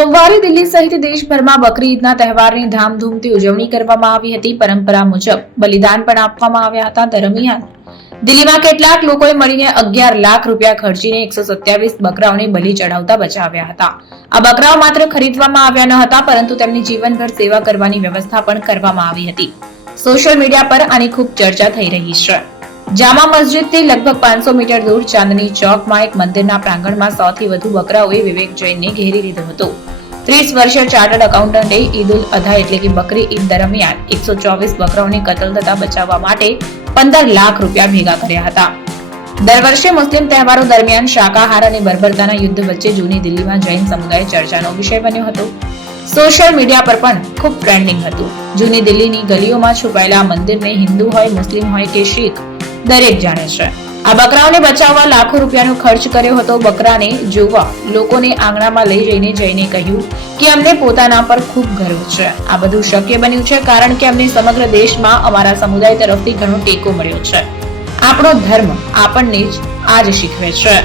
સોમવારે દિલ્હી સહિત દેશભરમાં બકરી ઈદના તહેવારની ધામધૂમથી ઉજવણી કરવામાં આવી હતી। પરંપરા મુજબ બલિદાન પણ આપવામાં આવ્યા હતા। દરમિયાન દિલ્હીમાં કેટલાક લોકોએ મળીને 11 લાખ રૂપિયા ખર્ચીને 127 બકરાઓને બલિ ચડાવતા બચાવ્યા હતા। આ બકરાઓ માત્ર ખરીદવામાં આવ્યા ન હતા, પરંતુ તેમની જીવનભર સેવા કરવાની વ્યવસ્થા પણ કરવામાં આવી હતી। સોશિયલ મીડિયા પર આની ખૂબ ચર્ચા થઈ રહી છે। જામા મસ્જિદથી લગભગ 500 મીટર દૂર ચાંદની ચોકમાં એક મંદિરના પ્રાંગણમાં 100 થી વધુ બકરાઓએ વિવેક જૈનને ઘેરી લીધો હતો। 30 વર્ષીય ચાર્ટર્ડ એકાઉન્ટન્ટે ઈદ ઉલ અધા એટલે કે બકરી ઈદ દરમિયાન 124 બકરાઓને કતલ થતા બચાવવા માટે 15 લાખ રૂપિયા ભેગા કર્યા હતા। દર વર્ષે મુસ્લિમ તહેવારો દરમિયાન શાકાહાર અને બર્બરતાના યુદ્ધ વચ્ચે જૂની દિલ્હીમાં જૈન સમુદાય ચર્ચાનો વિષય બન્યો હતો। સોશિયલ મીડિયા પર પણ ખૂબ ટ્રેન્ડિંગ હતું। જૂની દિલ્હીની ગલીઓમાં છુપાયેલા આ મંદિરને હિન્દુ હોય, મુસ્લિમ હોય કે શીખ દરેક જાણે છે। આ બકરાઓને બચાવવા લાખો રૂપિયાનો ખર્ચ કર્યો હતો। બકરાને જોવા લોકોને આંગણામાં લઈ જઈને કહ્યું કે અમને પોતાના પર ખૂબ ગર્વ છે। આ બધું શક્ય બન્યું છે કારણ કે અમને સમગ્ર દેશમાં અમારા સમુદાય તરફથી ઘણો ટેકો મળ્યો છે। આપણો ધર્મ આપણને જ આ જ શીખવે છે।